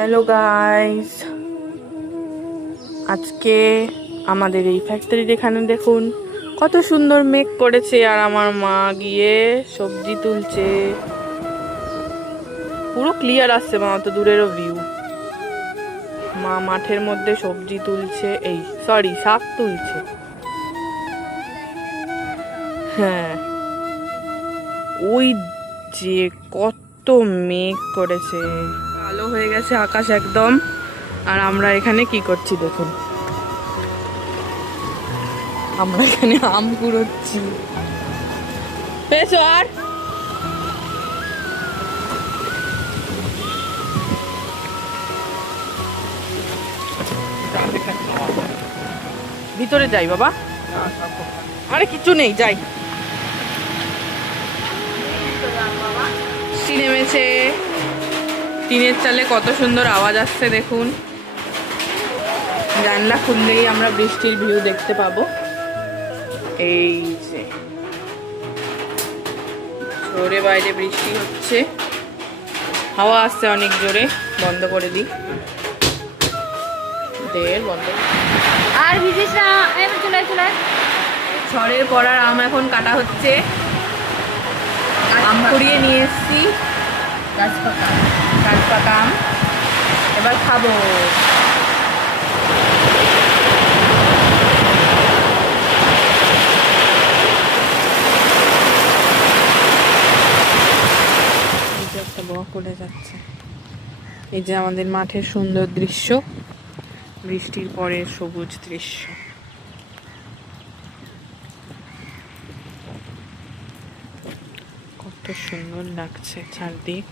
Hello guys, আজকে আমাদের এই ফ্যাক্টরির এখানে দেখুন কত সুন্দর মেঘ করেছে, আর আমার মা গিয়ে সবজি তুলছে। পুরো ক্লিয়ার আসছে মা, অত দূরেরও ভিউ। মা মাঠের মধ্যে সবজি তুলছে, শাক তুলছে। হ্যাঁ, ওই যে কত মেঘ করেছে, কালো হয়ে গেছে আকাশ একদম। আর আমরা এখানে কি করছি দেখুন, আমরা এখানে আম কুড়োচ্ছি। পেয়েছো? আর ভিতরে যাই বাবা, আরে কিছু নেই, যাই। নেমেছে, টিনের চালে কত সুন্দর আওয়াজ আসছে দেখুন। জানলা খুললেই আমরা বৃষ্টির ভিউ দেখতে পাবো। এই যে জোরে বাইরে বৃষ্টি হচ্ছে, হাওয়া আসছে অনেক জোরে। বন্ধ করে দিই, বন্ধ। আর ভিজিস না, চলে চলে। ঝড়ের পড়ার আম এখন কাটা হচ্ছে। আম কুড়িয়ে নিয়ে এসছি, গাছ পাকা আম। এবার খাবো। একটা বক উড়ে যাচ্ছে। এই যে আমাদের মাঠের সুন্দর দৃশ্য, বৃষ্টির পরে সবুজ দৃশ্য। কত সুন্দর লাগছে চারদিক।